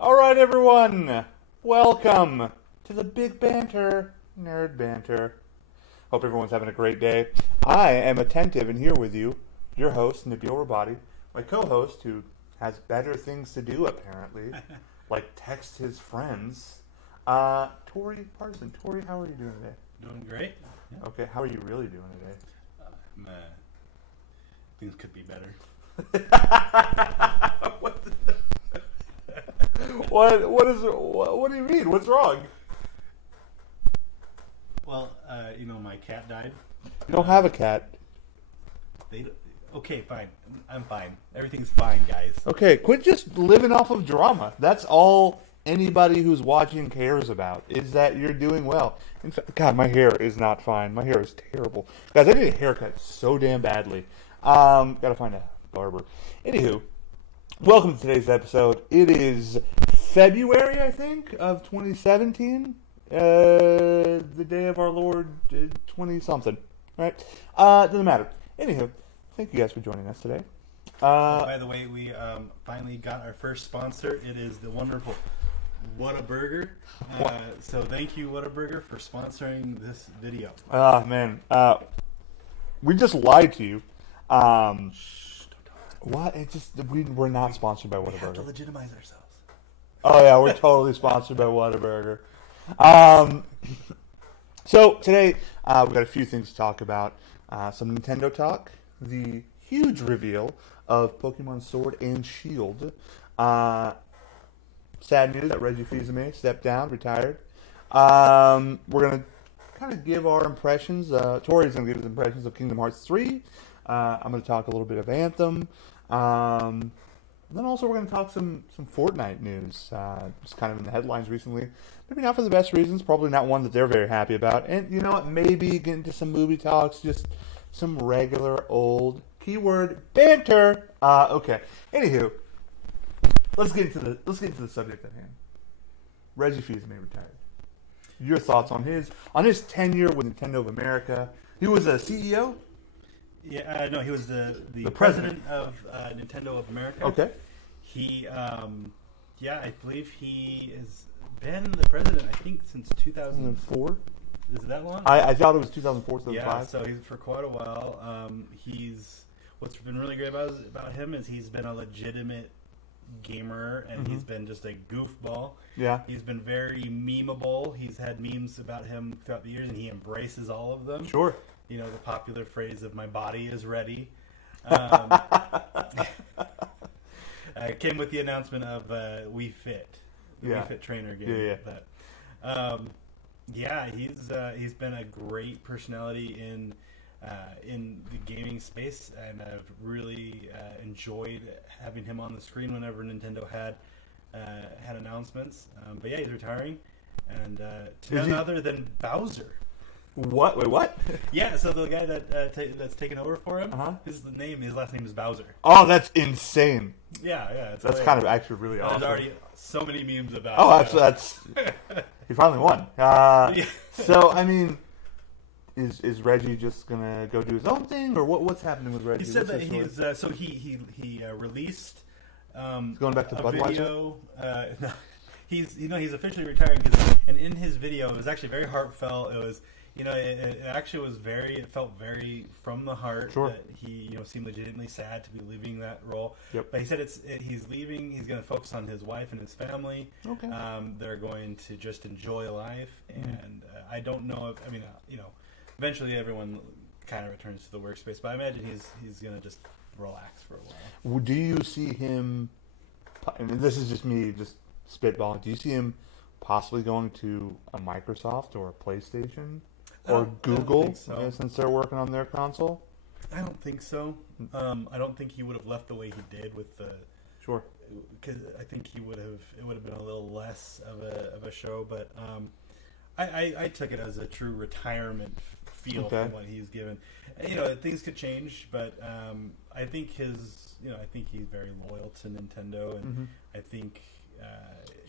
All right, everyone. Welcome to the Big Banter, Nerd Banter. Hope everyone's having a great day. I am attentive and here with you, your host, Nabil Rabadi, my co-host, who has better things to do, apparently, like text his friends, Tori Parson. Tori, how are you doing today? Doing great. Yeah. Okay, how are you really doing today? Things could be better. What do you mean? What's wrong? Well, my cat died. You don't have a cat. Okay, fine. I'm fine. Everything's fine, guys. Okay, quit just living off of drama. That's all anybody who's watching cares about, is that you're doing well. In fact, God, my hair is not fine. My hair is terrible. Guys, I need a haircut so damn badly. Gotta find a barber. Anywho, welcome to today's episode. It is February, I think, of 2017. The day of our Lord, 20-something. Right? Doesn't matter. Anywho, thank you guys for joining us today. By the way, we finally got our first sponsor. It is the wonderful Whataburger. So thank you, Whataburger, for sponsoring this video. Man. We just lied to you. What? We're not sponsored by Whataburger. We have to legitimize ourselves. Oh yeah, we're totally sponsored by Whataburger. So today we've got a few things to talk about. Some Nintendo talk, the huge reveal of Pokemon Sword and Shield. Sad news that Reggie Fils-Aimé stepped down, retired. We're gonna kind of give our impressions. Tori's gonna give his impressions of Kingdom Hearts 3. I'm going to talk a little bit of Anthem. Then also we're going to talk some Fortnite news. Just kind of in the headlines recently. Maybe not for the best reasons. Probably not one that they're very happy about. And you know what? Maybe get into some movie talks. Just some regular old keyword banter. Okay. Anywho, let's get into the subject at hand. Reggie Fils-Aimé retired. Your thoughts on his tenure with Nintendo of America? He was a CEO. Yeah, no, he was the president of Nintendo of America. Okay. He, I believe he has been the president, I think, since 2004. Is it that long? I thought it was 2004, 2005. Yeah, so he's for quite a while. What's been really great about him is he's been a legitimate gamer, and he's been just a goofball. Yeah. He's been very memeable. He's had memes about him throughout the years, and he embraces all of them. Sure. You know, the popular phrase of "my body is ready." Came with the announcement of We Fit, the We Fit trainer game. He's been a great personality in the gaming space, and I've really enjoyed having him on the screen whenever Nintendo had announcements. But yeah, he's retiring, and to none other than Bowser. What? Wait, what? Yeah, so the guy that's taken over for him, his last name is Bowser. Oh, that's insane. Yeah. That's kind of actually really awesome. There's already so many memes about it. Oh, actually, that's... He finally won. So, I mean, is Reggie just going to go do his own thing, or what's happening with Reggie? He said that he released he's going back to Budweiser? Video. No, he's officially retiring, and in his video, it was actually very heartfelt. It was... it actually was it felt very from the heart. Sure. That he, seemed legitimately sad to be leaving that role. Yep. But he said he's leaving. He's going to focus on his wife and his family. Okay. They're going to just enjoy life, and I don't know if eventually everyone kind of returns to the workspace, but I imagine he's going to just relax for a while. Do you see him? And this is just me, just spitballing. Do you see him possibly going to a Microsoft or a PlayStation? Or Google, since they're working on their console? I don't think so. I don't think he would have left the way he did with the... Sure. Because I think it would have been a little less of a show, but I took it as a true retirement feel from what he's given. Things could change, but I think he's very loyal to Nintendo, and I think...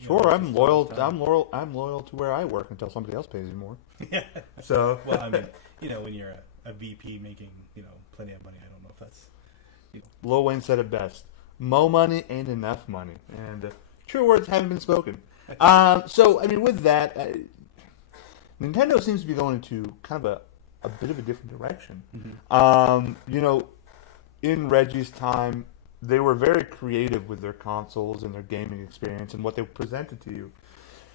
Sure, I'm loyal to where I work until somebody else pays me more. Yeah. So well, I mean, when you're a VP making plenty of money, I don't know if that's. Lil Wayne said it best: "Mo money ain't enough money." And True words haven't been spoken. So, I mean, with that, Nintendo seems to be going into kind of a bit of a different direction. You know, in Reggie's time, they were very creative with their consoles and their gaming experience and what they presented to you.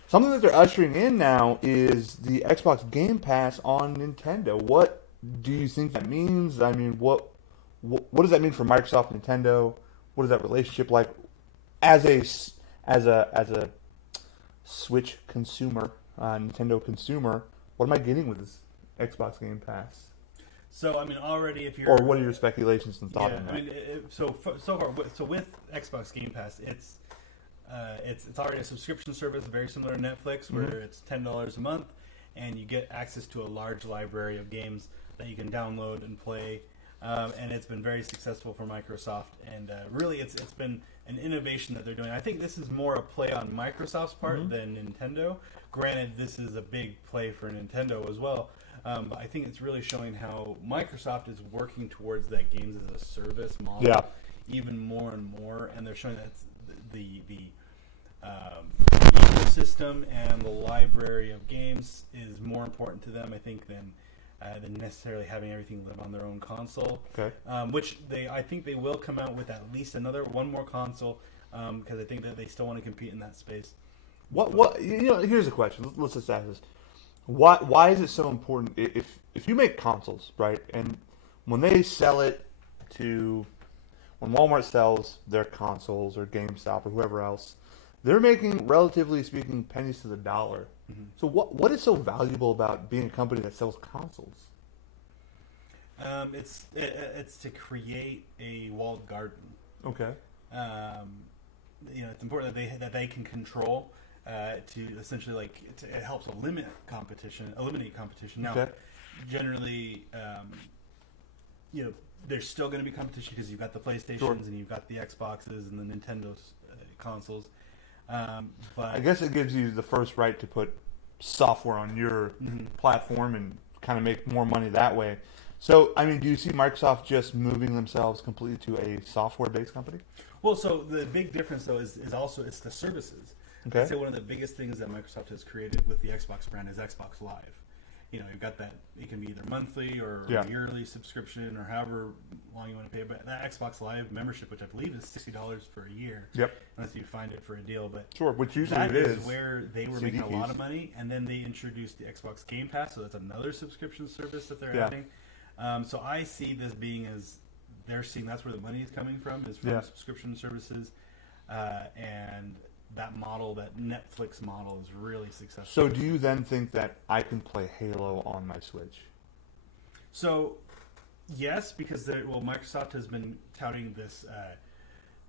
Something that they're ushering in now is the Xbox Game Pass on Nintendo. What do you think that means? I mean, what does that mean for Microsoft and Nintendo? What is that relationship like as a Switch consumer, Nintendo consumer? What am I getting with this Xbox Game Pass? So, I mean, already if you're... Or what are your speculations and thoughts on that? I mean, so far, with Xbox Game Pass, it's already a subscription service, very similar to Netflix, where it's $10 a month, and you get access to a large library of games that you can download and play. And it's been very successful for Microsoft, and really, it's been an innovation that they're doing. I think this is more a play on Microsoft's part than Nintendo. Granted, this is a big play for Nintendo as well. But I think it's really showing how Microsoft is working towards that games as a service model even more and more, and they're showing that the ecosystem and the library of games is more important to them, I think, than necessarily having everything live on their own console. Okay. Which I think they will come out with at least one more console, because I think that they still want to compete in that space. What you know? Here's a question. Let's just ask this. Why is it so important if you make consoles, right? And when they sell it when Walmart sells their consoles or GameStop or whoever else, they're making, relatively speaking, pennies to the dollar. So what is so valuable about being a company that sells consoles? It's to create a walled garden. Okay. It's important that they can control. To essentially it helps eliminate competition. Now, generally, there's still going to be competition because you've got the PlayStations and you've got the Xboxes and the Nintendo's consoles. But I guess it gives you the first right to put software on your platform and kind of make more money that way. So, I mean, do you see Microsoft just moving themselves completely to a software-based company? Well, so the big difference though is also it's the services. Okay. I'd say one of the biggest things that Microsoft has created with the Xbox brand is Xbox Live. You've got that. It can be either monthly or yearly subscription or however long you want to pay. But that Xbox Live membership, which I believe is $60 for a year, unless you find it for a deal. But which usually that it is where they were making a lot of money. And then they introduced the Xbox Game Pass, so that's another subscription service that they're adding. So I see this being as they're seeing that's where the money is coming from, is from subscription services, and that model, that Netflix model, is really successful. So do you then think that I can play Halo on my Switch? So, yes, because Microsoft has been touting this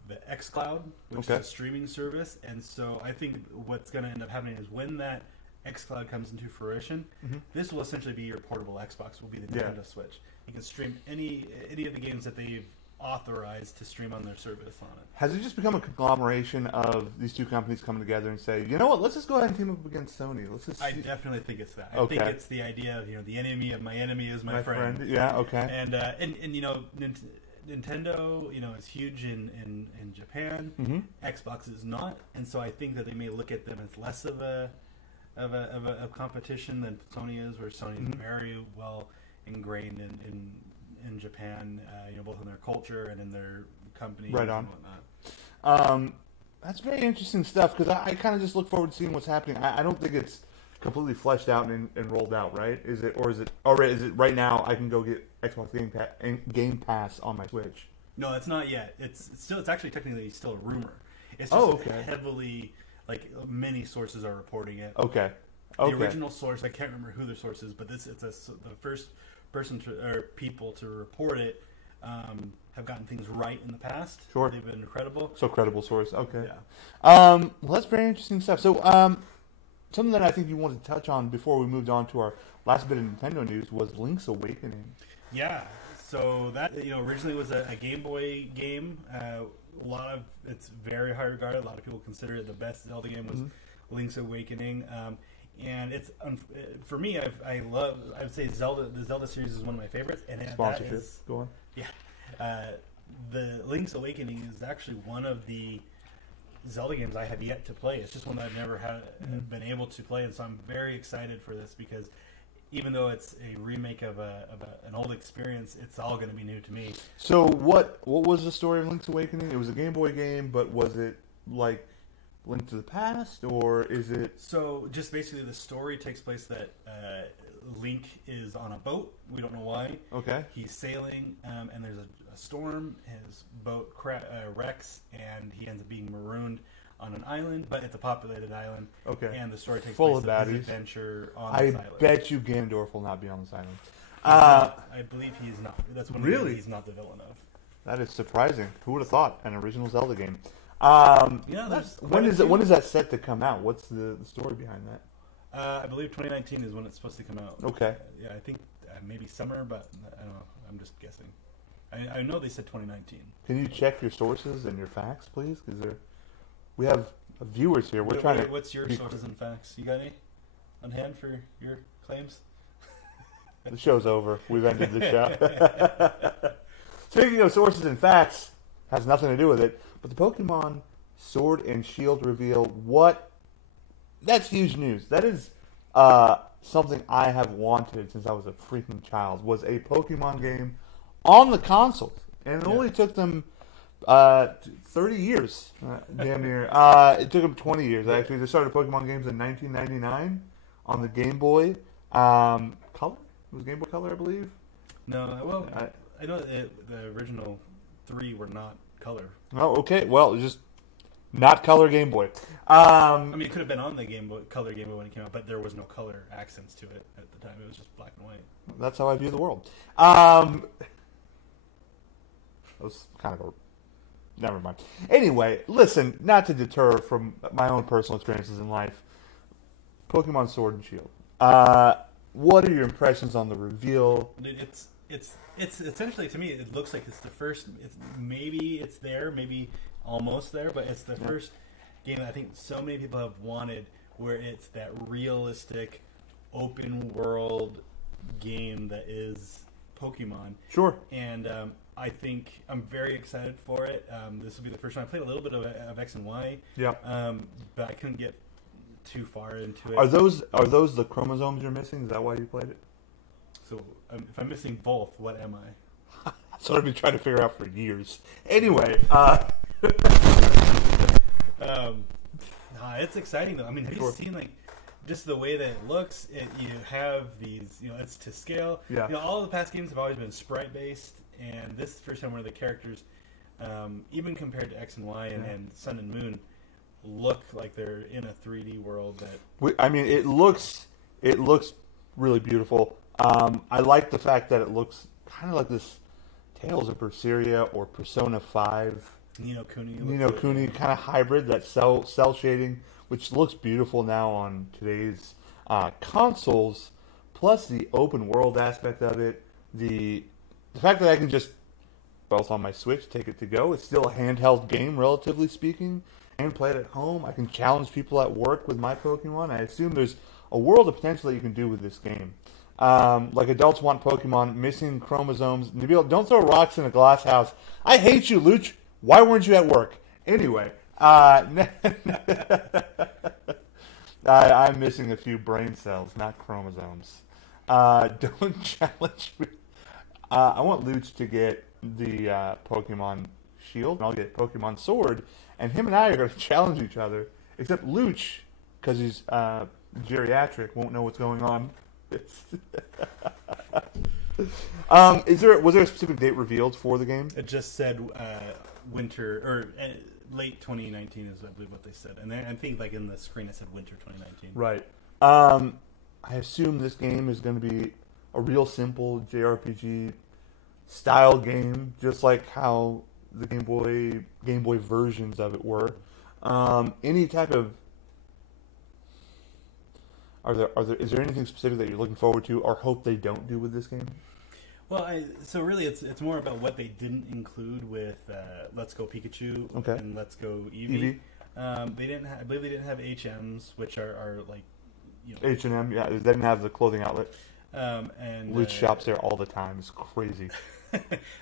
the xCloud, which is a streaming service, and so I think what's going to end up happening is when that xCloud comes into fruition, this will essentially be your portable Xbox, will be the Nintendo Switch. You can stream any of the games that they've authorized to stream on their service on it. Has it just become a conglomeration of these two companies coming together and say, you know what, let's just go ahead and team up against Sony? I definitely think it's that. I think it's the idea of the enemy of my enemy is my friend. Yeah, okay. And Nintendo, is huge in Japan. Xbox is not, and so I think that they may look at them as less of a competition than Sony is, where Sony is very well ingrained in Japan, both in their culture and in their company and whatnot. That's very interesting stuff, because I kind of just look forward to seeing what's happening. I don't think it's completely fleshed out and rolled out, right? Is it right now I can go get Xbox Game Pass on my Switch? No, it's not yet. It's actually technically still a rumor. It's just heavily, many sources are reporting it. Okay. The original source, I can't remember who the source is, but the first person or people to report it have gotten things right in the past. Sure. They've been incredible. So credible source. Okay. Yeah. Well, that's very interesting stuff. So something that I think you wanted to touch on before we moved on to our last bit of Nintendo news was Link's Awakening. Yeah. So that originally was a Game Boy game. It's very high regarded. A lot of people consider it the best Zelda game was Link's Awakening. And it's for me. I would say Zelda. The Zelda series is one of my favorites. And sponsorship. Go on. Yeah, the Link's Awakening is actually one of the Zelda games I have yet to play. It's just one that I've never been able to play, and so I'm very excited for this because even though it's a remake of an old experience, it's all going to be new to me. So what was the story of Link's Awakening? It was a Game Boy game, but was it like Link to the Past, or is it... So just basically the story takes place that Link is on a boat. We don't know why. Okay. He's sailing, and there's a storm. His boat wrecks, and he ends up being marooned on an island, but it's a populated island. Okay. And the story takes Full place of of his baddies. adventure on this island. I bet you Ganondorf will not be on this island. I believe he's not. That's one really? He's not the villain of. That is surprising. Who would have thought an original Zelda game? When is that set to come out? What's the story behind that? I believe 2019 is when it's supposed to come out. Okay. Yeah, I think maybe summer, but I don't know. I'm just guessing. I know they said 2019. Can you check your sources and your facts, please? Because we have viewers here. We're trying to... What's your sources and facts? You got any on hand for your claims? The show's over. We've ended the show. Speaking of sources and facts, has nothing to do with it, but the Pokemon Sword and Shield reveal, that's huge news. That is something I have wanted since I was a freaking child, was a Pokemon game on the consoles. And it only took them 30 years, damn near. It took them 20 years, actually. They started Pokemon games in 1999 on the Game Boy. Color? It was Game Boy Color, I believe. No, well, I know that the original 3 were not color. Oh, okay. Well, it's just not color Game Boy. I mean, it could have been on the color Game Boy when it came out, but there was no color accents to it at the time. It was just black and white. That's how I view the world. That was kind of never mind. Anyway, listen, not to deter from my own personal experiences in life, Pokemon Sword and Shield. What are your impressions on the reveal? It's essentially, to me, it looks like it's the first. Maybe it's there, maybe almost there, but it's the first game that I think so many people have wanted, where it's that realistic, open world game that is Pokemon. Sure. And I think I'm very excited for it. This will be the first time I played a little bit of X and Y. Yeah. But I couldn't get too far into it. Are those the chromosomes you're missing? Is that why you played it? So if I'm missing both, what am I? That's what I've been trying to figure out for years. Anyway, it's exciting though. I mean, have you seen like just the way that it looks? You have these, it's to scale. Yeah. All the past games have always been sprite based, and this is the first time where the characters, even compared to X and Y and Sun and Moon, look like they're in a 3D world. It looks really beautiful. I like the fact that it looks kind of like this Tales of Berseria or Persona 5 Ni no Kuni kind of hybrid, that cell shading, which looks beautiful now on today's consoles, plus the open world aspect of it, the fact that I can just, both on my Switch, take it to go. It's still a handheld game, relatively speaking, and play it at home. I can challenge people at work with my Pokemon. I assume there's a world of potential that you can do with this game. Like adults want Pokemon, missing chromosomes. Nabil, don't throw rocks in a glass house. I hate you, Luch. Why weren't you at work? Anyway, I'm missing a few brain cells, not chromosomes. Don't challenge me. I want Luch to get the Pokemon Shield, and I'll get Pokemon Sword, and him and I are going to challenge each other. Except Luch, because he's geriatric, won't know what's going on. Was there a specific date revealed for the game? It just said winter or late 2019 is I believe what they said, and I think like in the screen it said winter 2019. Right. I assume this game is going to be a real simple JRPG style game, just like how the Game Boy versions of it were. Any type of is there anything specific that you're looking forward to or hope they don't do with this game? Well, so really it's more about what they didn't include with Let's Go Pikachu and Let's Go Eevee. They didn't. I believe they didn't have HMs, which are like H&M. Yeah, they didn't have the clothing outlet. And Luch shops there all the time. It's crazy.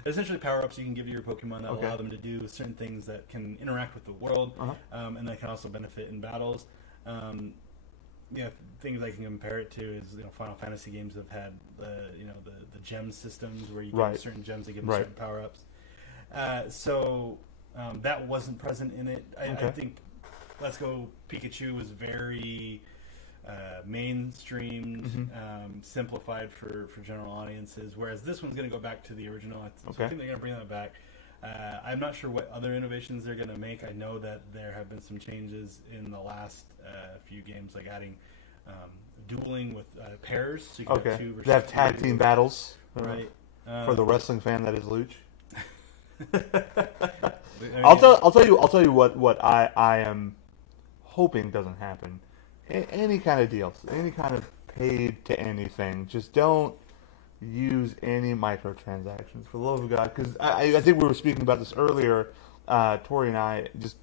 essentially power-ups you can give to your Pokemon that Okay. allow them to do certain things that can interact with the world, and that can also benefit in battles. Yeah, things I can compare it to is Final Fantasy games have had the gem systems where you get certain gems that give them certain power-ups. So that wasn't present in it. I think Let's Go Pikachu was very mainstreamed, simplified for general audiences, whereas this one's going to go back to the original. I think they're going to bring that back. I'm not sure what other innovations they're going to make. I know that there have been some changes in the last few games, like adding dueling with pairs. So you can have 2 versus They have tag team battles, right? For the wrestling fan that is Luch. I'll tell you what I am hoping doesn't happen. Any kind of deals, any kind of paid to anything. Just don't use any microtransactions, for the love of God. Because I think we were speaking about this earlier, Tori and I. Just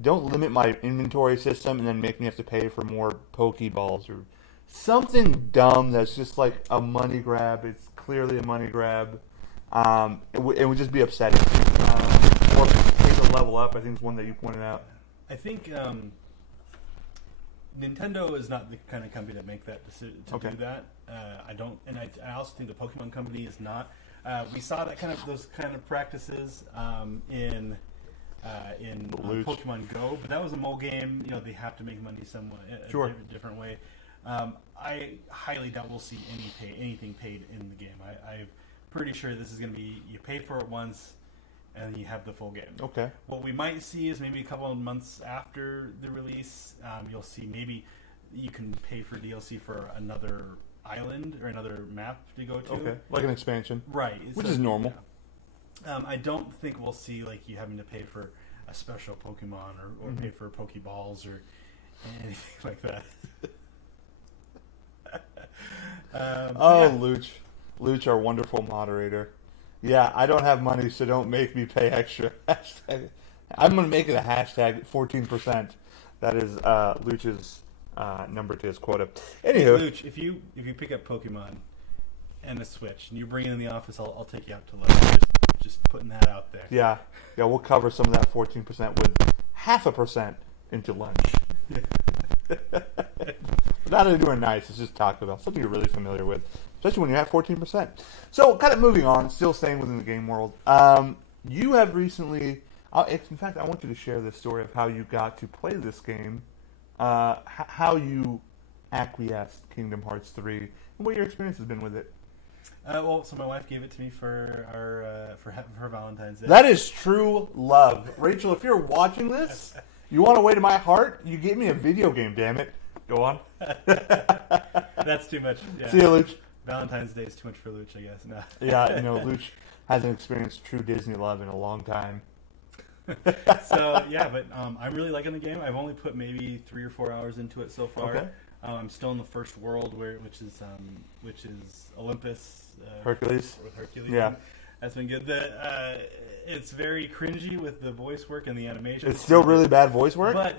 don't limit my inventory system and then make me have to pay for more Pokeballs or something dumb that's just like a money grab. It's clearly a money grab. It would just be upsetting. Or take a level up, I think is one that you pointed out. I think Nintendo is not the kind of company to make that decision to do that. I don't, and I also think the Pokemon company is not. We saw those kind of practices in Pokemon Go, but that was a mobile game. They have to make money somewhat a different way. I highly doubt we'll see anything paid in the game. I'm pretty sure this is going to be you pay for it once and you have the full game. Okay. What we might see is maybe a couple of months after the release, you'll see maybe you can pay for DLC for another island or another map to go to. Okay, like an expansion. Right. Which is normal. Yeah. I don't think we'll see like you having to pay for a special Pokemon or pay for Pokeballs or anything like that. Luch. Luch, our wonderful moderator. Yeah, I don't have money, so don't make me pay extra. I'm going to make it a hashtag 14%. That is Luch's number to his quota. Anywho, Luch, if you pick up Pokemon and a Switch and you bring it in the office, I'll take you out to lunch. Just putting that out there. Yeah, we'll cover some of that 14% with 0.5% into lunch. Not that doing nice, it's just Taco Bell, something you're really familiar with, especially when you have 14%. So, kind of moving on, still staying within the game world. You have recently, in fact, I want you to share this story of how you got to play this game, how you acquiesced Kingdom Hearts 3, and what your experience has been with it. So my wife gave it to me for her Valentine's Day. That is true love. Rachel, if you're watching this, you want a way to my heart, you get me a video game, damn it. Go on. That's too much. Yeah. See you, Luch. Valentine's Day is too much for Luch, I guess. No. Yeah, Luch hasn't experienced true Disney love in a long time. So, yeah, but I'm really liking the game. I've only put maybe 3 or 4 hours into it so far. Okay. I'm still in the first world, which is Olympus. Hercules. With Hercules. Yeah. That's been good. It's very cringy with the voice work and the animation. It's still really bad voice work? But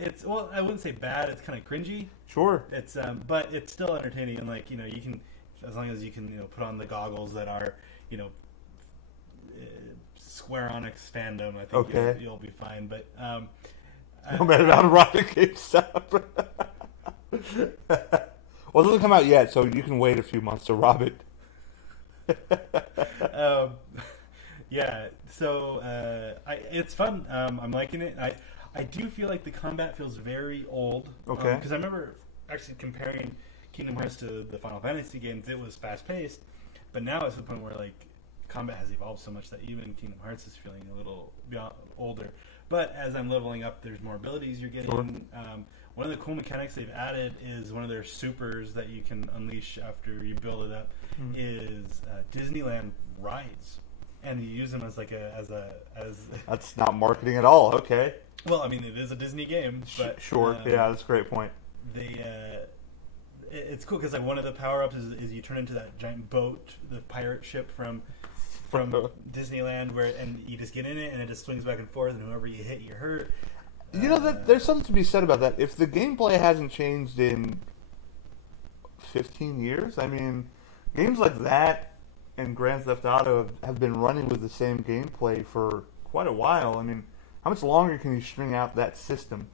I wouldn't say bad. It's kind of cringy. Sure. It's but it's still entertaining, and you can, as long as you can put on the goggles that are Square Enix fandom, I think you'll be fine. But no matter how erotic games sound. Well, it doesn't come out yet, so you can wait a few months to rob it. Yeah, so it's fun. I'm liking it. I do feel like the combat feels very old. Okay. Because I remember actually comparing Kingdom Hearts to the Final Fantasy games. It was fast paced, but now it's to the point where combat has evolved so much that even Kingdom Hearts is feeling a little older. But as I'm leveling up, there's more abilities you're getting. Sure. One of the cool mechanics they've added is one of their supers that you can unleash after you build it up is Disneyland rides, and you use them as That's not marketing at all. Okay. Well, I mean, it is a Disney game, but sure. Yeah, that's a great point. It's cool because one of the power ups is you turn into that giant boat, the pirate ship from Disneyland, and you just get in it and it just swings back and forth, and whoever you hit, you hurt. There's something to be said about that. If the gameplay hasn't changed in 15 years, I mean, games like that and Grand Theft Auto have been running with the same gameplay for quite a while. I mean, how much longer can you string out that system?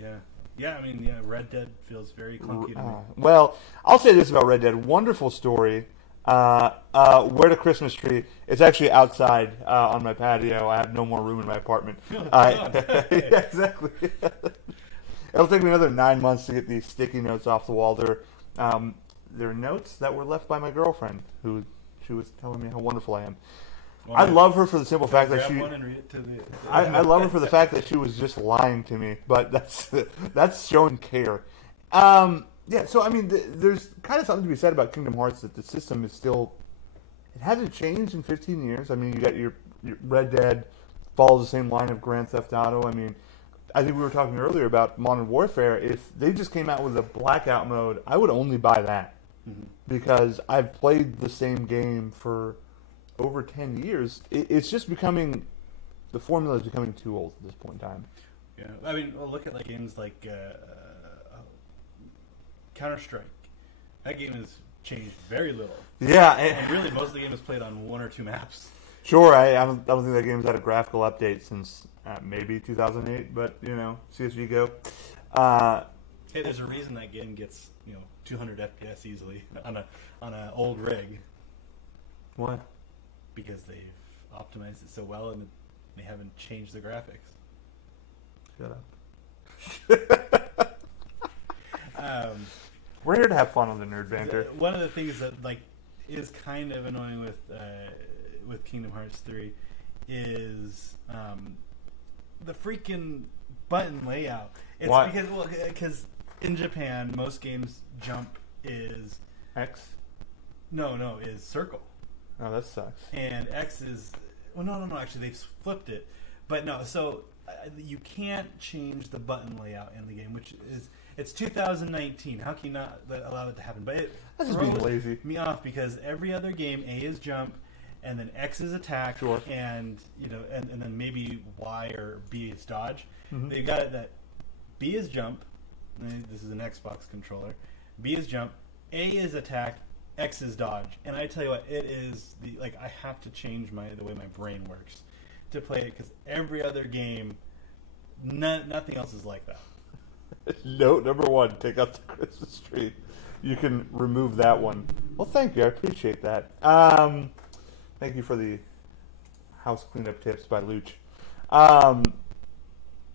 Yeah. Yeah, I mean, yeah, Red Dead feels very clunky to me. Well, I'll say this about Red Dead. Wonderful story. Where the Christmas tree? It's actually outside on my patio. I have no more room in my apartment. Yeah, exactly. It'll take me another 9 months to get these sticky notes off the wall. They're notes that were left by my girlfriend, she was telling me how wonderful I am. I love her for the simple fact that she. I love her for the fact that she was just lying to me, but that's showing care. Yeah, so I mean, there's kind of something to be said about Kingdom Hearts, that the system is still. It hasn't changed in 15 years. I mean, you got your Red Dead follows the same line of Grand Theft Auto. I mean, I think we were talking earlier about Modern Warfare. If they just came out with a blackout mode, I would only buy that because I've played the same game for over 10 years. It's just becoming, the formula is becoming too old at this point in time. Yeah, I mean, well, look at like games like Counter-Strike. That game has changed very little. Yeah, and really most of the game is played on 1 or 2 maps. Sure, I don't think that game's had a graphical update since maybe 2008, but you know, CSG Go. Hey, there's a reason that game gets 200 FPS easily on a old rig. What? Because they've optimized it so well and they haven't changed the graphics. Shut up. We're here to have fun on the Nerd Banter. One of the things that is kind of annoying with Kingdom Hearts 3 is the freaking button layout. It's Why? Because in Japan most games jump is X? No, is circle. Oh, that sucks. And X is no. Actually, they've flipped it, but no. So you can't change the button layout in the game, which is it's 2019. How can you not allow it to happen? But it That's just being lazy. Me off because every other game A is jump, and then X is attack, sure. and and then maybe Y or B is dodge. Mm-hmm. They got it that B is jump. This is an Xbox controller. B is jump. A is attack. X is dodge, and I tell you what, it is I have to change the way my brain works to play it because every other game, nothing else is like that. Note number 1: take out the Christmas tree. You can remove that one. Well, thank you. I appreciate that. Thank you for the house cleanup tips by Luch.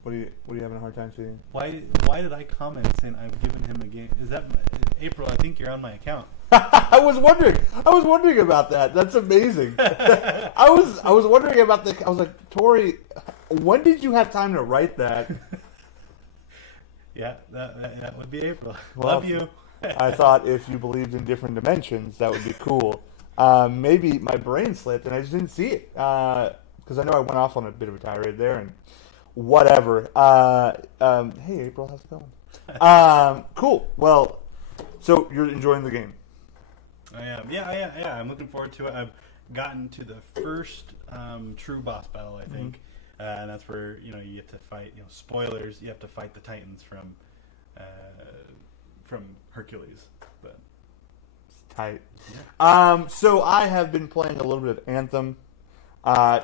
What are you having a hard time seeing? Why did I comment saying I've given him a game? Is that April? I think you're on my account. I was wondering about that. That's amazing. I was wondering about I was like, Tori, when did you have time to write that? Yeah, that would be April. Well, love you. I thought if you believed in different dimensions, that would be cool. Maybe my brain slipped and I just didn't see it because I know I went off on a bit of a tirade there and whatever. Hey, April, how's it going? Cool. Well, so you're enjoying the game. I am. Yeah. I'm looking forward to it. I've gotten to the first true boss battle, I think, and that's where you get to fight. Spoilers. You have to fight the Titans from Hercules. But it's tight. Yeah. So I have been playing a little bit of Anthem.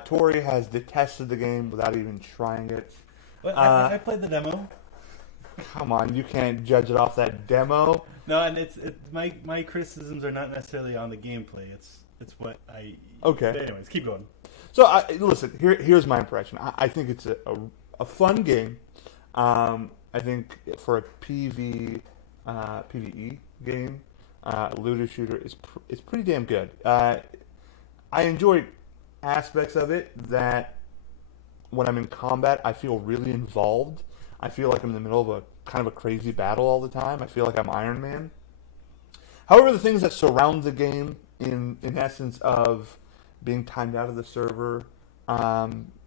Tori has detested the game without even trying it. Well, I played the demo. Come on, you can't judge it off that demo. No, and my criticisms are not necessarily on the gameplay. It's what I. Okay. But anyways, keep going. So listen. Here's my impression. I think it's a fun game. I think for a PvE game, looter shooter is pretty damn good. I enjoy aspects of it that when I'm in combat, I feel really involved. I feel like I'm in the middle of a kind of a crazy battle all the time. I feel like I'm Iron Man. However, the things that surround the game, in essence of being timed out of the server,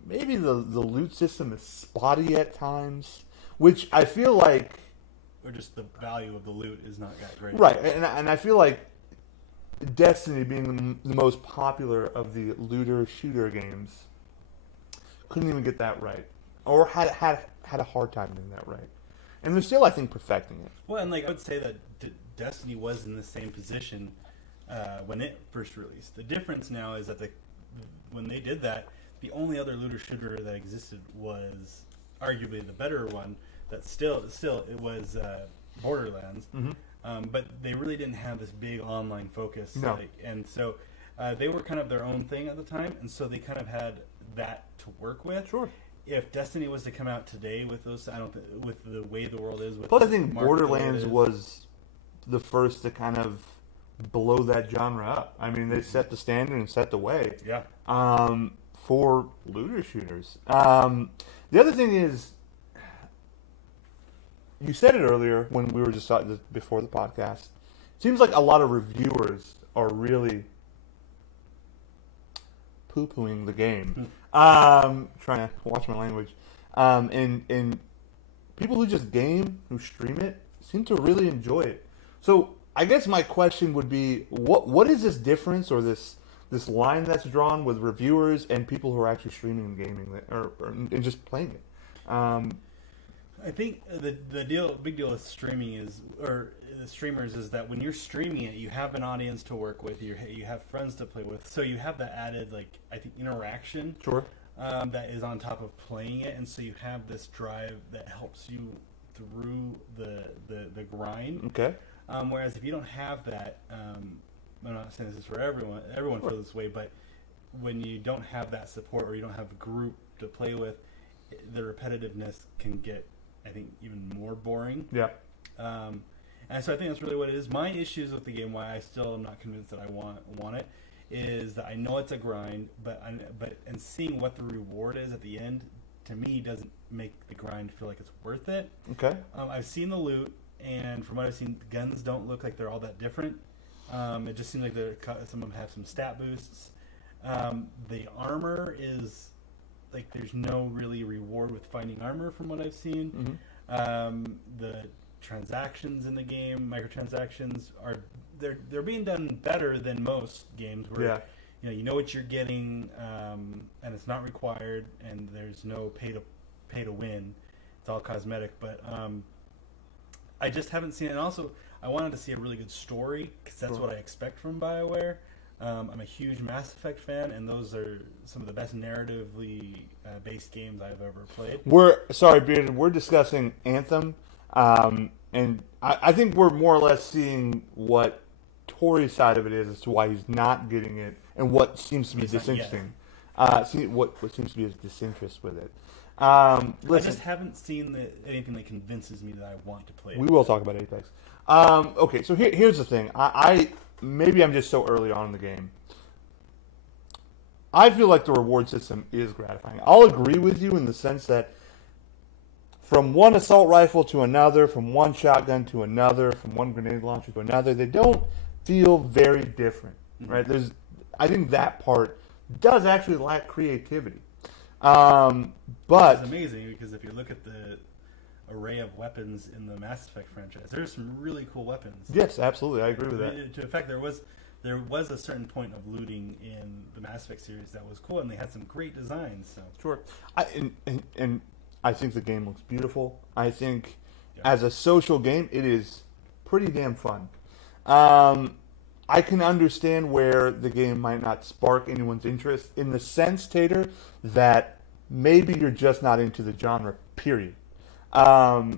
maybe the loot system is spotty at times, which I feel like, or just the value of the loot is not that great. Right, and I feel like Destiny being the most popular of the looter shooter games couldn't even get that right, or had a hard time doing that right, and they're still, I think, perfecting it. Well, and I would say that Destiny was in the same position when it first released. The difference now is that when they did that, the only other looter shooter that existed was arguably the better one. That still it was Borderlands, but they really didn't have this big online focus. No. And so they were kind of their own thing at the time, and so they kind of had that to work with. Sure. If Destiny was to come out today with those, with the way the world is. Plus, I think Borderlands was the first to kind of blow that genre up. I mean, they set the standard and set the way. Yeah. For looter shooters. The other thing is, you said it earlier when we were just talking before the podcast. It seems like a lot of reviewers are really poo-pooing the game. Trying to watch my language. And people who just game, who stream it, seem to really enjoy it. So I guess my question would be, what is this difference or this line that's drawn with reviewers and people who are actually streaming and gaming and just playing it? I think the big deal with streaming or the streamers is that when you're streaming it, you have an audience to work with, you have friends to play with, so you have that added I think interaction. Sure. That is on top of playing it, and so you have this drive that helps you through the grind. Okay. Whereas if you don't have that, I'm not saying this is for everyone feels this way, but when you don't have that support or you don't have a group to play with, the repetitiveness can get, I think, even more boring. Yeah. And so I think that's really what it is. My issues with the game, why I still am not convinced that I want it, is that I know it's a grind, but seeing what the reward is at the end, to me, doesn't make the grind feel like it's worth it. Okay. I've seen the loot, and from what I've seen, the guns don't look like they're all that different. It just seems like some of them have some stat boosts. The armor is there's no really reward with finding armor from what I've seen. The transactions in the game, microtransactions, they're being done better than most games where you know what you're getting, and it's not required, and there's no pay to win. It's all cosmetic, but I just haven't seen it. And also, I wanted to see a really good story because that's what I expect from BioWare. I'm a huge Mass Effect fan, and those are some of the best narratively based games I've ever played. Bearded, we're discussing Anthem, and I think we're more or less seeing what Tori's side of it is as to why he's not getting it, and what seems to be disinteresting. What seems to be his disinterest with it. I just haven't seen anything that convinces me that I want to play it. We will talk about Apex. Okay, so here's the thing. Maybe I'm just so early on in the game. I feel like the reward system is gratifying. I'll agree with you in the sense that from one assault rifle to another, from one shotgun to another, from one grenade launcher to another, they don't feel very different, right? I think that part does actually lack creativity. But it's amazing because if you look at the array of weapons in the Mass Effect franchise, there's some really cool weapons. Yes, absolutely, I agree with that. In fact, there was a certain point of looting in the Mass Effect series that was cool, and they had some great designs. So sure, and I think the game looks beautiful. I think as a social game, it is pretty damn fun. I can understand where the game might not spark anyone's interest in the sense, Tater, that maybe you're just not into the genre, period. That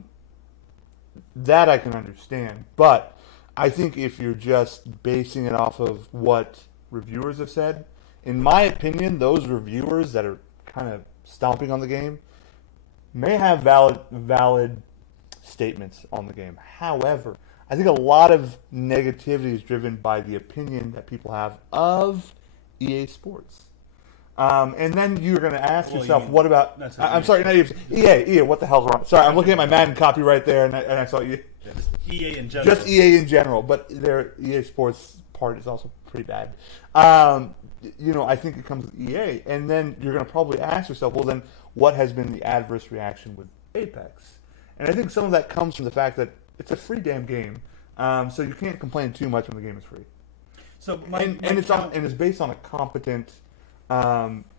I can understand. But I think if you're just basing it off of what reviewers have said, in my opinion, those reviewers that are kind of stomping on the game may have valid statements on the game. However, I think a lot of negativity is driven by the opinion that people have of EA Sports. And then you're going to ask yourself, what about... I'm sorry, not EA, what the hell's wrong? Sorry, I'm looking at my Madden copy right there, and I saw you. EA in general. Just EA in general, but their EA Sports part is also pretty bad. I think it comes with EA, and then you're going to probably ask yourself, well, then what has been the adverse reaction with Apex? And I think some of that comes from the fact that it's a free damn game, so you can't complain too much when the game is free. So it's based on a competent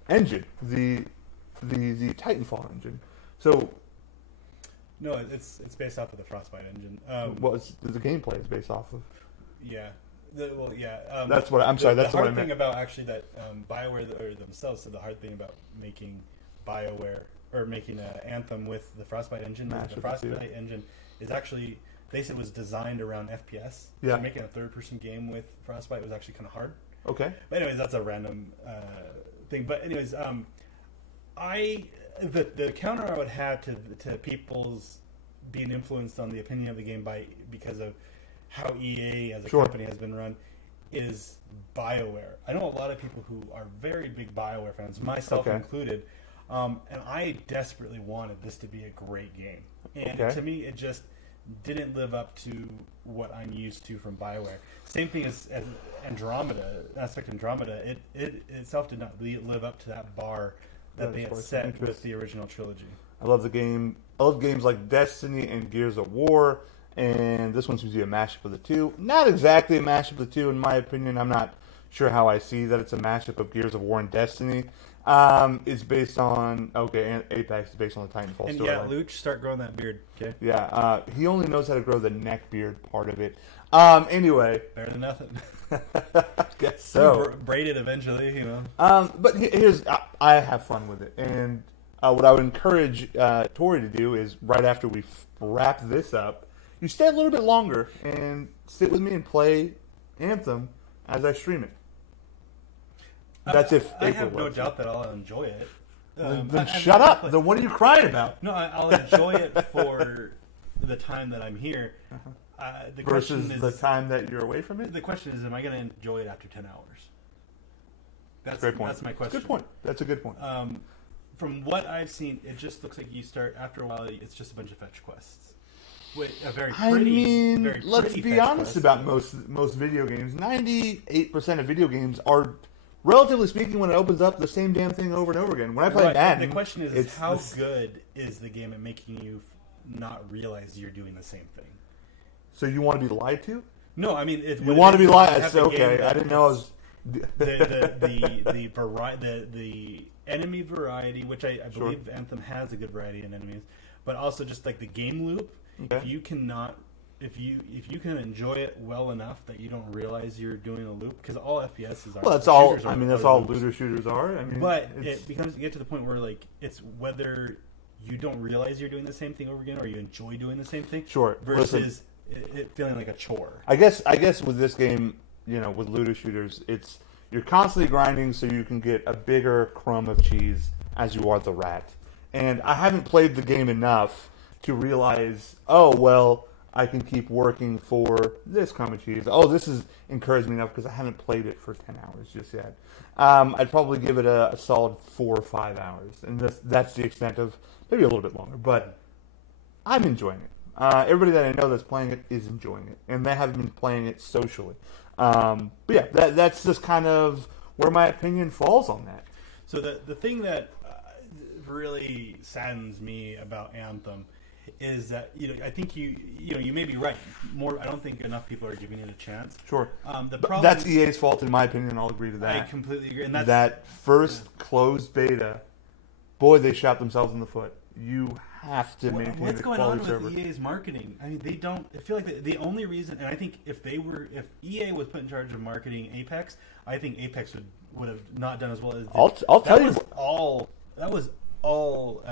engine, the Titanfall engine. So no, it's based off of the Frostbite engine. the gameplay is based off of. Yeah. That's what I'm sorry. That's the what I hard meant. thing about actually that BioWare or themselves said the hard thing about making BioWare or making Anthem with the Frostbite engine. The Frostbite engine is actually they said was designed around FPS. Yeah. So making a third-person game with Frostbite was actually kind of hard. Okay. But anyways, that's a random thing. But anyways, the counter I would have to people's being influenced on the opinion of the game because of how EA as a company has been run is BioWare. I know a lot of people who are very big BioWare fans, myself included, and I desperately wanted this to be a great game. And to me, it just didn't live up to what I'm used to from BioWare. Same thing as Andromeda, Mass Effect Andromeda. It itself did not live up to that bar that they had set with the original trilogy. I love the game. I love games like Destiny and Gears of War, and this one seems to be a mashup of the two. Not exactly a mashup of the two, in my opinion. I'm not sure how I see that it's a mashup of Gears of War and Destiny. It's based on and Apex is based on the Titanfall and storyline. Luch, start growing that beard, okay? Yeah, he only knows how to grow the neck beard part of it. Anyway, better than nothing. Guess so. Braid it eventually, you know. But here's I have fun with it, and what I would encourage Tori to do is right after we wrap this up, you stay a little bit longer and sit with me and play Anthem as I stream it. That's if I have no doubt that I'll enjoy it. Then shut up. Then what are you crying about? No, I'll enjoy it for the time that I'm here. The Versus the time that you're away from it? The question is, am I going to enjoy it after 10 hours? That's a great point. That's my question. Good point. That's a good point. From what I've seen, it just looks like you start, after a while, it's just a bunch of fetch quests. A very pretty, let's be honest about most video games. 98% of video games are, relatively speaking, when it opens up, the same damn thing over and over again. When I play Madden, the question is how good is the game at making you not realize you're doing the same thing? So you want to be lied to? No, I mean... You want to be lied? That's okay. I didn't know I was... the enemy variety, which I believe Anthem has a good variety in enemies, but also just like the game loop. Okay. If you can enjoy it well enough that you don't realize you're doing a loop, because all FPSs are. Well, that's all. I mean, that's all looter shooters are. I mean, but it becomes you get to the point where like it's whether you don't realize you're doing the same thing over again or you enjoy doing the same thing. Sure. Versus it feeling like a chore. I guess with this game, with looter shooters, you're constantly grinding so you can get a bigger crumb of cheese as you are the rat. And I haven't played the game enough to realize, I can keep working for this crumb of cheese. This has encouraged me enough because I haven't played it for 10 hours just yet. I'd probably give it a solid 4 or 5 hours. And that's the extent of, maybe a little bit longer, but I'm enjoying it. Everybody that I know that's playing it is enjoying it. And they haven't been playing it socially. But yeah, that's just kind of where my opinion falls on that. So the thing that really saddens me about Anthem is that I think you may be right. I don't think enough people are giving it a chance. Sure. The problem that's EA's fault, in my opinion. I'll agree to that. I completely agree. And that first closed beta, boy, they shot themselves in the foot. You have to maintain what's the going quality on server. with EA's marketing? I mean, they don't. I feel like the only reason, and I think if EA was put in charge of marketing Apex, I think Apex would have not done as well as. I'll tell you. That was all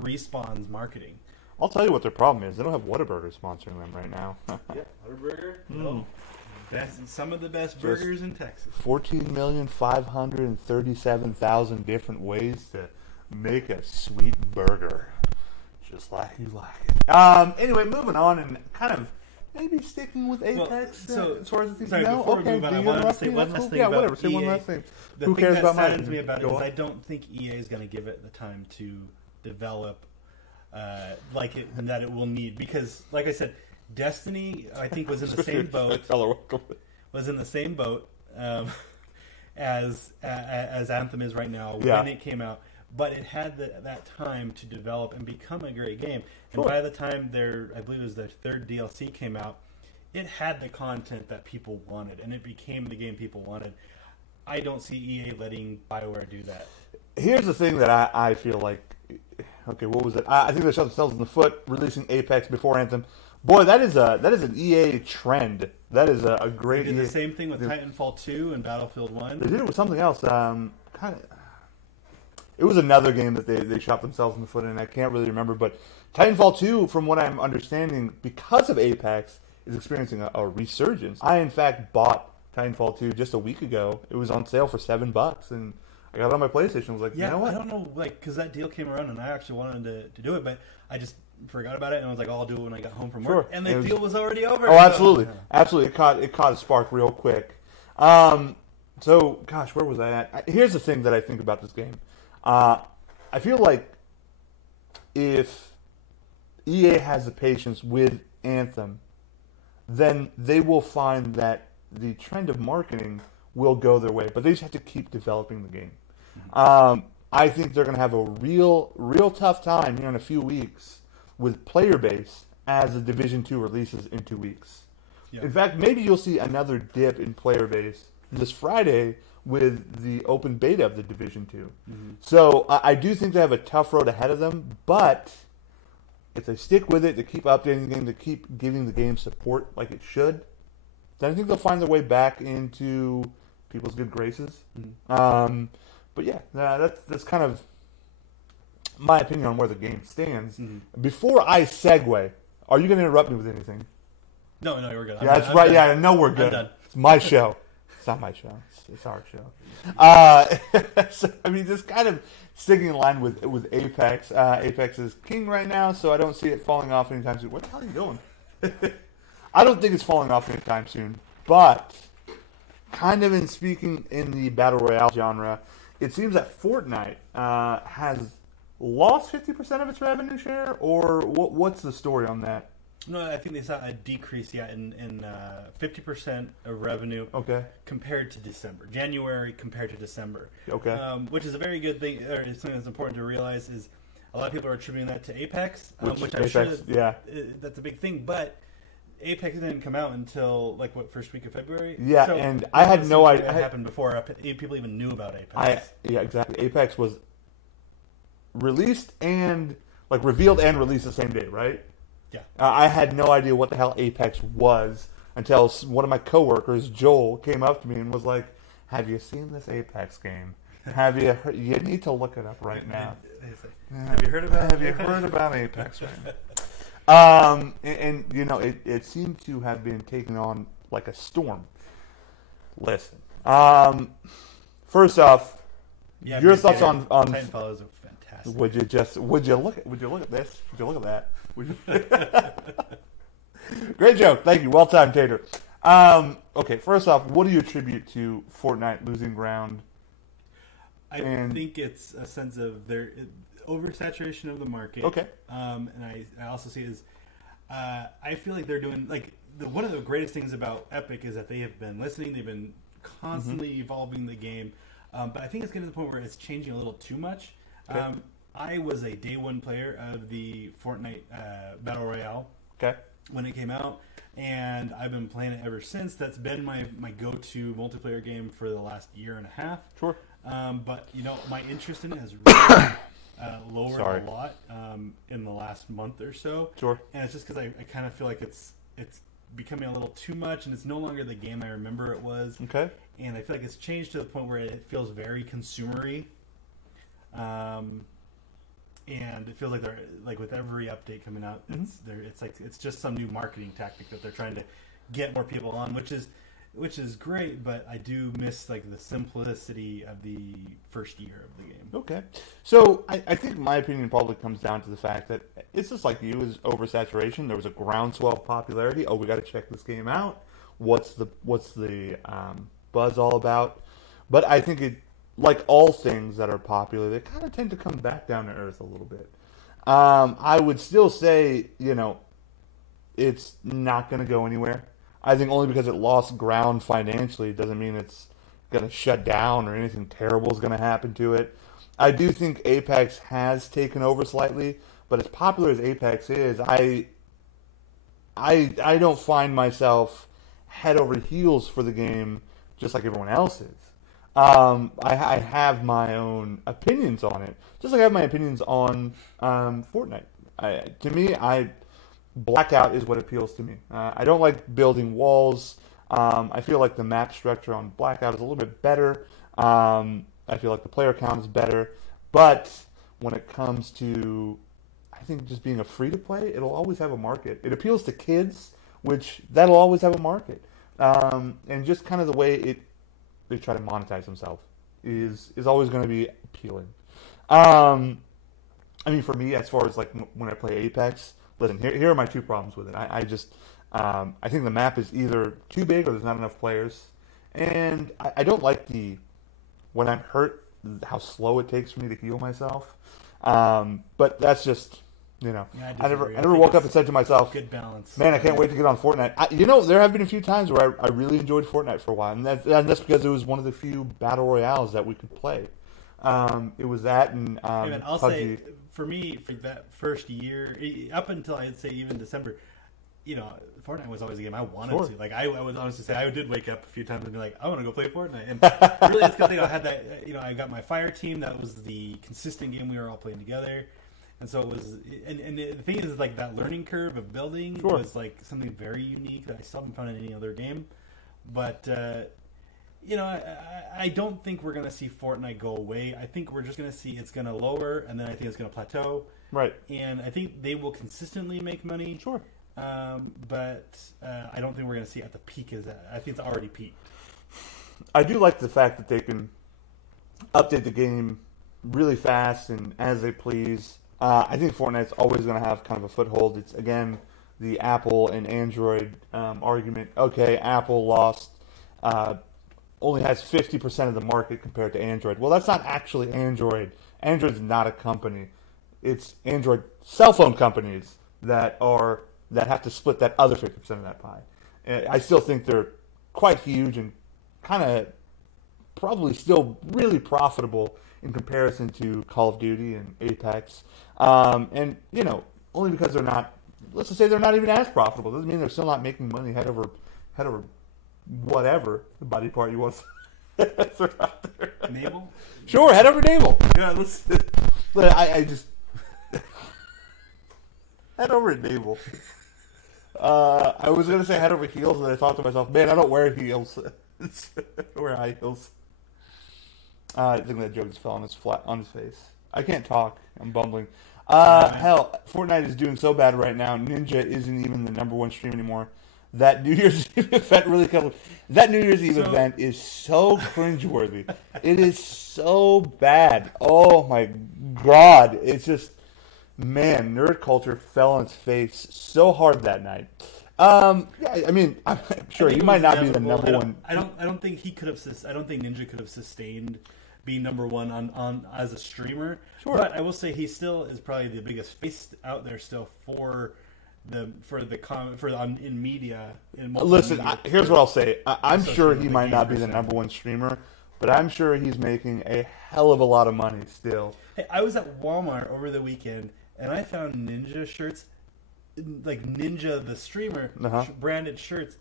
Respawn's marketing. I'll tell you what their problem is. They don't have Whataburger sponsoring them right now. Yeah, Whataburger. No. Some of the best burgers in Texas. 14,537,000 different ways to make a sweet burger, just like you like it. Anyway, moving on and kind of maybe sticking with Apex. Before we move on, I wanted to say one last thing about EA. Say one last thing. Who cares about mine? The thing that saddens me about it is I don't think EA is going to give it the time to develop that it will need, because, like I said, Destiny I think was in the same boat. As Anthem is right now when it came out, but it had that time to develop and become a great game. And by the time I believe it was their third DLC came out, it had the content that people wanted, and it became the game people wanted. I don't see EA letting BioWare do that. Here's the thing that I feel like, Okay, what was it? I think they shot themselves in the foot releasing Apex before Anthem. Boy, that is an EA trend. That is a great. They did the same thing with Titanfall 2 and Battlefield 1. They did it with something else. It was another game that they shot themselves in the foot in. I can't really remember, but Titanfall 2, from what I'm understanding, because of Apex, is experiencing a resurgence. I, in fact, bought Titanfall 2 just a week ago. It was on sale for $7, and I got it on my PlayStation. I was like, yeah, you know what? I don't know, because that deal came around, and I actually wanted to do it, but I just forgot about it, and I was like, I'll do it when I got home from work. And the deal was already over. Oh, absolutely. So. Absolutely. It caught a spark real quick. So, gosh, where was I at? Here's the thing that I think about this game. I feel like if EA has the patience with Anthem, then they will find that the trend of marketing will go their way, but they just have to keep developing the game. I think they're going to have a real tough time here in a few weeks with player base as the Division 2 releases in 2 weeks. Yep. In fact, maybe you'll see another dip in player base this Friday with the open beta of the Division 2. Mm-hmm. So I do think they have a tough road ahead of them, but if they stick with it, to keep updating the game, to keep giving the game support like it should, then I think they'll find their way back into people's good graces. Mm-hmm. But yeah, that's kind of my opinion on where the game stands. Mm-hmm. Before I segue, are you going to interrupt me with anything? No, we're good. Yeah, that's right. Yeah, I know we're good. It's my show. It's not my show. It's our show. So, I mean, just kind of sticking in line with Apex. Apex is king right now, so I don't see it falling off anytime soon. What the hell are you doing? I don't think it's falling off anytime soon. But, kind of in speaking in the Battle Royale genre, it seems that Fortnite has lost 50% of its revenue share, or what's the story on that? No, I think they saw a decrease, in 50% of revenue compared to December. January compared to December. Okay. Which is a very good thing, or something that's important to realize is a lot of people are attributing that to Apex, which I'm sure that's a big thing, but Apex didn't come out until, first week of February? Yeah, so and I had no idea. What happened before people even knew about Apex. Yeah, exactly. Apex was released and, revealed and released the same day, right? Yeah. I had no idea what the hell Apex was until one of my coworkers, Joel, came up to me and was like, "Have you seen this Apex game? Have you heard? You need to look it up right now. Have you heard about Apex right now?" And it seemed to have been taken on like a storm. Listen, first off, your thoughts on Titanfall is fantastic. Would you look at this? Would you look at that? Great joke. Thank you. Well timed, Tater. Okay, first off, what do you attribute to Fortnite losing ground? I think it's a sense of their oversaturation of the market. Okay. And I also see it as I feel like they're doing one of the greatest things about Epic is that they have been listening. They've been constantly evolving the game, but I think it's getting to the point where it's changing a little too much. Okay. I was a day one player of the Fortnite Battle Royale when it came out, and I've been playing it ever since. That's been my go-to multiplayer game for the last year and a half. Sure. But, my interest in it has really lowered a lot in the last month or so. Sure. And it's just because I kind of feel like it's becoming a little too much, and it's no longer the game I remember it was. Okay. And I feel like it's changed to the point where it feels very consumery. And it feels like they're with every update coming out, it's just some new marketing tactic that they're trying to get more people on, which is great. But I do miss the simplicity of the first year of the game. Okay, so I think my opinion probably comes down to the fact that it's just like you, is oversaturation. There was a groundswell of popularity. Oh, we got to check this game out. What's the buzz all about? But I think it. Like all things that are popular, they kind of tend to come back down to earth a little bit. I would still say, it's not going to go anywhere. I think only because it lost ground financially doesn't mean it's going to shut down or anything terrible is going to happen to it. I do think Apex has taken over slightly, but as popular as Apex is, I don't find myself head over heels for the game just like everyone else is. I have my own opinions on it, just like I have my opinions on Fortnite. To me, Blackout is what appeals to me. I don't like building walls. I feel like the map structure on Blackout is a little bit better. I feel like the player count is better. But when it comes to, I think, just being a free-to-play, it'll always have a market. It appeals to kids, which that'll always have a market. And just kind of the way they try to monetize themselves is always going to be appealing. I mean, for me, as far as like when I play Apex, listen, here are my two problems with it. I think the map is either too big or there's not enough players, and I don't like when I'm hurt, how slow it takes for me to heal myself. But that's just, Yeah, I never woke up and said to myself, good balance. Man, I can't wait to get on Fortnite. There have been a few times where I really enjoyed Fortnite for a while, and that's because it was one of the few battle royales that we could play. It was that, and I'll PUBG. say, for me, for that first year, up until I'd say even December, Fortnite was always a game I wanted to. Like, I would honestly say I did wake up a few times and be like, I want to go play Fortnite. And really, it's because I had that. I got my fire team. That was the consistent game we were all playing together. And so it was, and the thing is, like, that learning curve of building was like something very unique that I still haven't found in any other game. But I don't think we're going to see Fortnite go away. I think we're just going to see it's going to lower, and then I think it's going to plateau. Right. And I think they will consistently make money. Sure. But I don't think we're going to see it at the peak. I think it's already peaked. I do like the fact that they can update the game really fast and as they please. I think Fortnite's always going to have kind of a foothold. It's, again, the Apple and Android argument. Okay, Apple lost, only has 50% of the market compared to Android. Well, that's not actually Android. Android's not a company. It's Android cell phone companies that have to split that other 50% of that pie. I still think they're quite huge and kind of probably still really profitable in comparison to Call of Duty and Apex. And, only because they're not, let's just say they're not even as profitable. Doesn't mean they're still not making money head over whatever the body part you want to throw out there. Navel? Sure, head over navel. Yeah, I just head over navel. I was going to say head over heels, and I thought to myself, man, I don't wear heels. I wear high heels. I think that joke just fell on his face. I can't talk. I'm bumbling. Hell, Fortnite is doing so bad right now. Ninja isn't even the #1 stream anymore. That New Year's Eve event really comes. That New Year's Eve event is so cringeworthy. It is so bad. Oh my god! It's just, man, nerd culture fell on its face so hard that night. Yeah, I mean, I'm sure he might not be the #1. I don't think he could have. I don't think Ninja could have sustained being #1 on as a streamer. Sure. But I will say he still is probably the biggest face out there still in media. Listen, here's what I'll say. I'm sure he might not be the #1 streamer, but I'm sure he's making a hell of a lot of money still. Hey, I was at Walmart over the weekend and I found Ninja shirts, like Ninja the streamer branded shirts,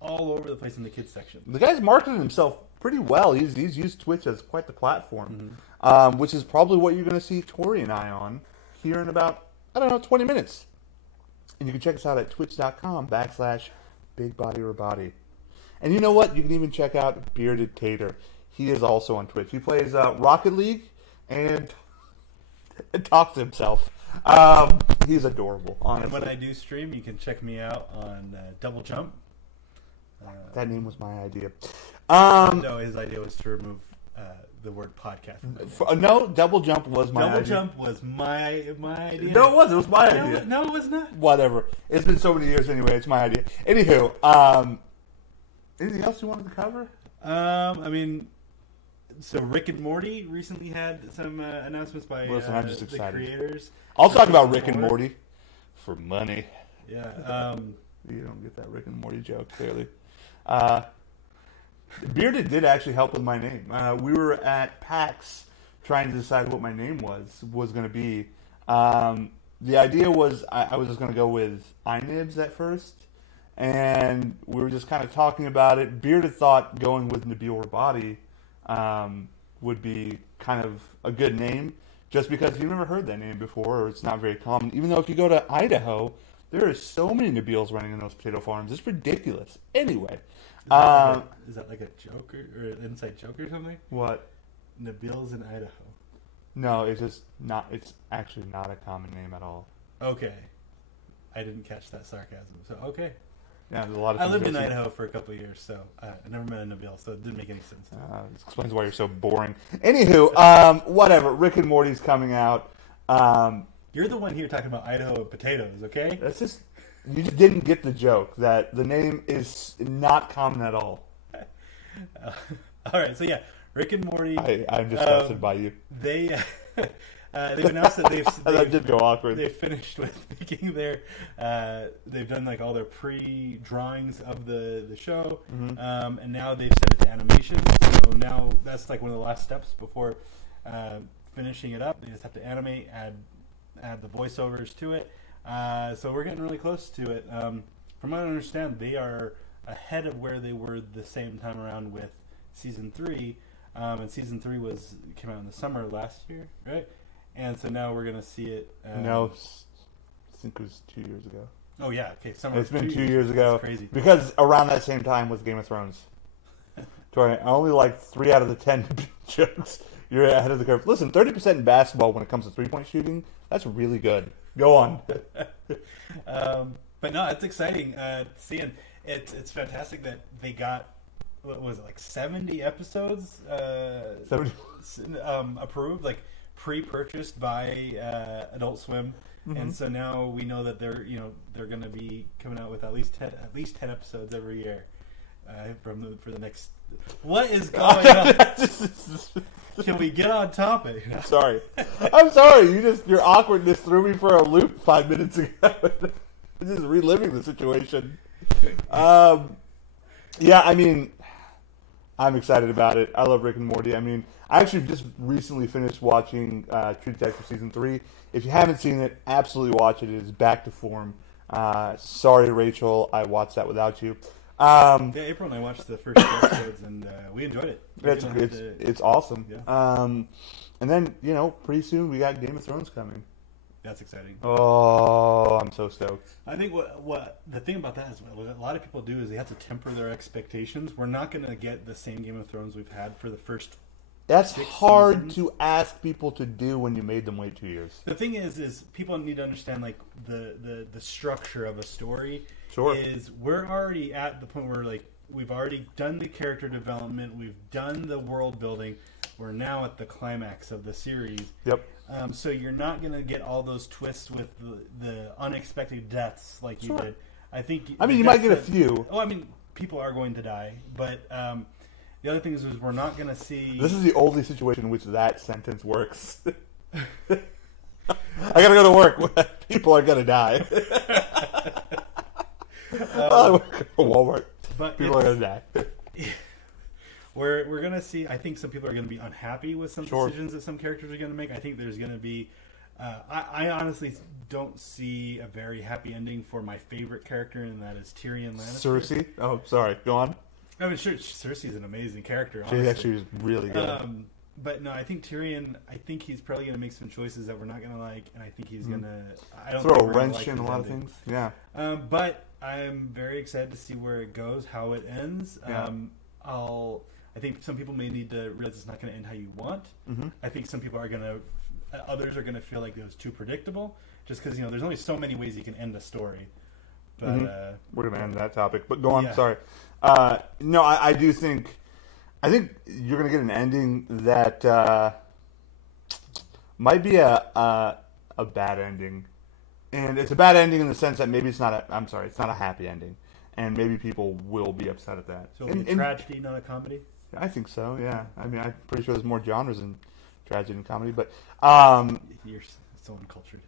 all over the place in the kids section. The guy's marketed himself pretty well. He's used Twitch as quite the platform, which is probably what you're going to see Tori and I on here in about, 20 minutes. And you can check us out at twitch.com/BigBodyOrBody. And you know what? You can even check out Bearded Tater. He is also on Twitch. He plays Rocket League and talks to himself. He's adorable, honestly. And when I do stream, you can check me out on Double Jump. That name was my idea. No, his idea was to remove the word podcast. No, Double Jump was my idea. Double Jump was my idea. No, it wasn't. It was my idea. No, it was not. Whatever. It's been so many years anyway. It's my idea. Anywho, anything else you wanted to cover? So Rick and Morty recently had some announcements by I'm just the excited. Creators. I'll talk about Rick and Morty for money. Yeah. You don't get that Rick and Morty joke, clearly. Bearded did actually help with my name. We were at PAX trying to decide what my name was going to be. The idea was I was just going to go with iNibs at first, and we were just kind of talking about it. Bearded thought going with Nabil Rabadi would be kind of a good name, just because you've never heard that name before, or it's not very common. Even though if you go to Idaho, there are so many Nabils running in those potato farms. It's ridiculous. Anyway. Is that like a joke or an inside joke or something? What? Nabils in Idaho. No, it's just not. It's actually not a common name at all. Okay. I didn't catch that sarcasm. So, okay. Yeah, there's a lot of. I lived in Idaho for a couple of years, so I never met a Nabil, so it didn't make any sense. This explains why you're so boring. Anywho, whatever. Rick and Morty's coming out. You're the one here talking about Idaho and potatoes, okay? That's just. You just didn't get the joke that the name is not common at all. All right, so yeah, Rick and Morty. I'm disgusted by you. They've announced that that did go awkward. They've finished with making their. They've done like all their pre-drawings of the show, and now they've set it to animation. So now that's like one of the last steps before finishing it up. They just have to animate, add the voiceovers to it. So we're getting really close to it. From what I understand, they are ahead of where they were the same time around with season 3. And season 3 came out in the summer last year, right? And so now we're going to see it. No, I think it was 2 years ago. Oh, yeah. Okay, summer. It's been 2 years ago. That's crazy. Because around that same time was Game of Thrones. Tori, only like 3 out of the 10 jokes. You're ahead of the curve. Listen, 30% in basketball when it comes to three-point shooting, that's really good. Go on. But no, it's exciting seeing. It's fantastic that they got, what was it, like 70 episodes 70. Approved, like pre-purchased by Adult Swim, and so now we know that they're going to be coming out with at least 10 episodes every year for the next. What is going on? Can we get on topic? I'm sorry. Your awkwardness threw me for a loop 5 minutes ago. I'm just reliving the situation. Yeah, I mean, I'm excited about it. I love Rick and Morty. I mean, I actually just recently finished watching True Detective Season 3. If you haven't seen it, absolutely watch it. It is back to form. Sorry, Rachel, I watched that without you. Yeah, April and I watched the first 2 episodes, and we enjoyed it. It's awesome. Yeah. And then, pretty soon we got Game of Thrones coming. That's exciting. Oh, I'm so stoked. I think what the thing about that is what a lot of people do is they have to temper their expectations. We're not going to get the same Game of Thrones we've had for the first. That's hard to ask people to do when you made them wait 2 years. The thing is people need to understand like the structure of a story. Sure. Is we're already at the point where like we've already done the character development, we've done the world building. We're now at the climax of the series. Yep. So you're not going to get all those twists with the unexpected deaths like you did. I think. I mean, you might get a few. Oh, I mean, people are going to die, but the other thing is we're not going to see. This is the only situation in which that sentence works. I gotta go to work. People are gonna die. I work at Walmart. But people are gonna die. We're gonna see. I think some people are gonna be unhappy with some decisions that some characters are gonna make. I think there's gonna be. I honestly don't see a very happy ending for my favorite character, and that is Tyrion Lannister. Cersei. Oh, sorry. Go on. I mean, sure, Cersei's an amazing character. Honestly. She actually is really good. But no, I think Tyrion. I think he's probably going to make some choices that we're not going to like, and I think he's going to. I don't throw think a wrench in a lot of things. Yeah. But I'm very excited to see where it goes, how it ends. Yeah. I think some people may need to realize it's not going to end how you want. Mm-hmm. I think some people are going to. Others are going to feel like it was too predictable, just because there's only so many ways you can end a story. But we're going to end that topic. But go on. Yeah. Sorry. No, I do think. I think you're going to get an ending that might be a bad ending, and it's a bad ending in the sense that maybe it's not a happy ending, and maybe people will be upset at that. So it'll be a tragedy, not a comedy. I think so. Yeah, I mean, I'm pretty sure there's more genres in tragedy and comedy, but You're so uncultured.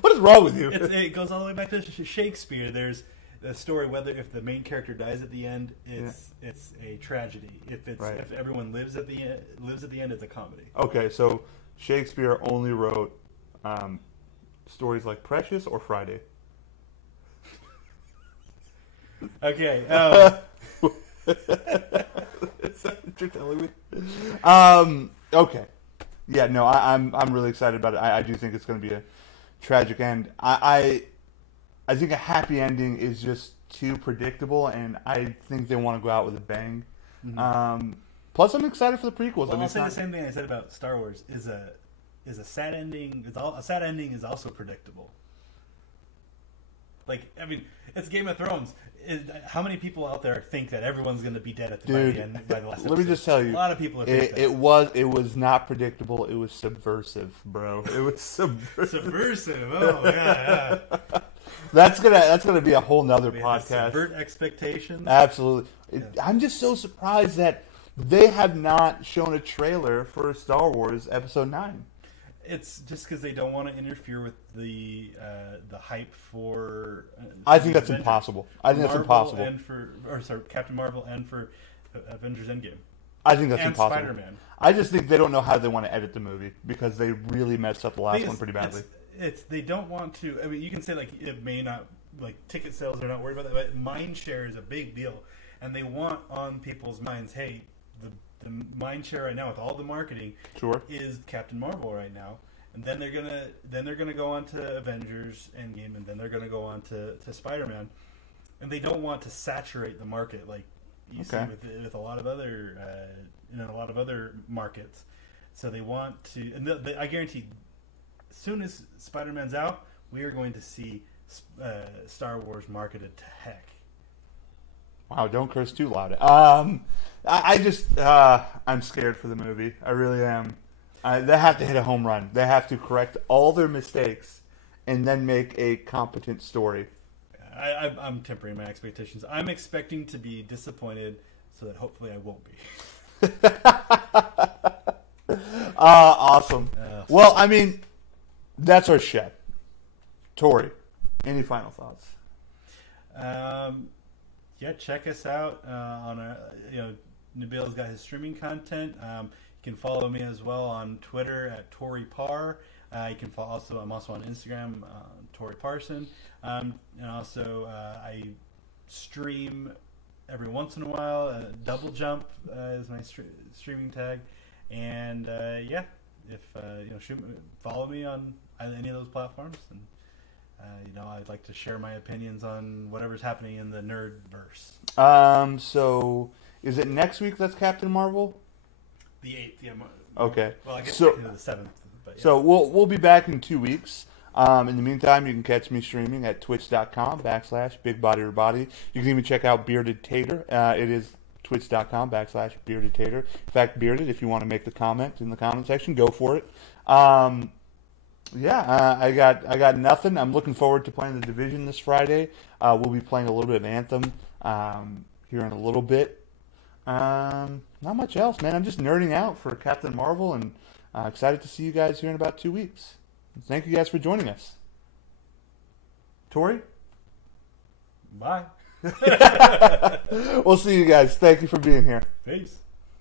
What is wrong with you? It goes all the way back to Shakespeare. There's the story whether if the main character dies at the end, it's a tragedy. If everyone lives at the end, it's a comedy. Okay, so Shakespeare only wrote stories like Precious or Friday. Okay. Is that what you're telling me? Okay. Yeah, no, I'm really excited about it. I do think it's going to be a tragic end. I think a happy ending is just too predictable, and I think they want to go out with a bang. Mm-hmm. Plus, I'm excited for the prequels. Well, I'll say the same thing I said about Star Wars. Is a sad ending. A sad ending is also predictable. Like, I mean, it's Game of Thrones. How many people out there think that everyone's going to be dead by the end, by the last episode? Let me just tell you, a lot of people think that. It was not predictable. It was subversive, bro. It was subversive. Subversive. Oh yeah. That's gonna be a whole nother podcast. Subvert expectations. Absolutely. Yeah. I'm just so surprised that they have not shown a trailer for Star Wars Episode 9. It's just because they don't want to interfere with the hype for. I think that's impossible. Captain Marvel and for Avengers Endgame. I think that's impossible. Spider-Man. I just think they don't know how they want to edit the movie because they really messed up the last one pretty badly. They don't want to. I mean, you can say like it may not, like ticket sales. They're not worried about that, but mind share is a big deal, and they want on people's minds. Hey, the mind share right now with all the marketing is Captain Marvel right now, and then they're gonna go on to Avengers Endgame, and then they're gonna go on to Spider-Man, and they don't want to saturate the market like you see with a lot of other a lot of other markets. So they want to, and I guarantee, as soon as Spider-Man's out, we are going to see Star Wars marketed to heck. Wow, don't curse too loud. I'm scared for the movie. I really am. They have to hit a home run. They have to correct all their mistakes and then make a competent story. I'm tempering my expectations. I'm expecting to be disappointed so that hopefully I won't be. Awesome. Well, I mean, that's our show. Tori, any final thoughts? Yeah, check us out on our, Nabil's got his streaming content. You can follow me as well on Twitter at Tori Parr. You can follow I'm also on Instagram, Tori Parson. And also I stream every once in a while. Double Jump is my streaming tag. And follow me on any of those platforms. And I'd like to share my opinions on whatever's happening in the nerdverse. So is it next week that's Captain Marvel? The 8th, yeah. Okay. Well, I guess the 7th. But yeah. So we'll be back in 2 weeks. In the meantime, you can catch me streaming at twitch.com/BigBodyYourBody. You can even check out Bearded Tater. It is twitch.com/Bearded Tater. In fact, Bearded, if you want to make the comment in the comment section, go for it. I got nothing. I'm looking forward to playing The Division this Friday. We'll be playing a little bit of Anthem here in a little bit. Not much else, man. I'm just nerding out for Captain Marvel, and excited to see you guys here in about 2 weeks. Thank you guys for joining us. Tori? Bye. We'll see you guys. Thank you for being here. Peace.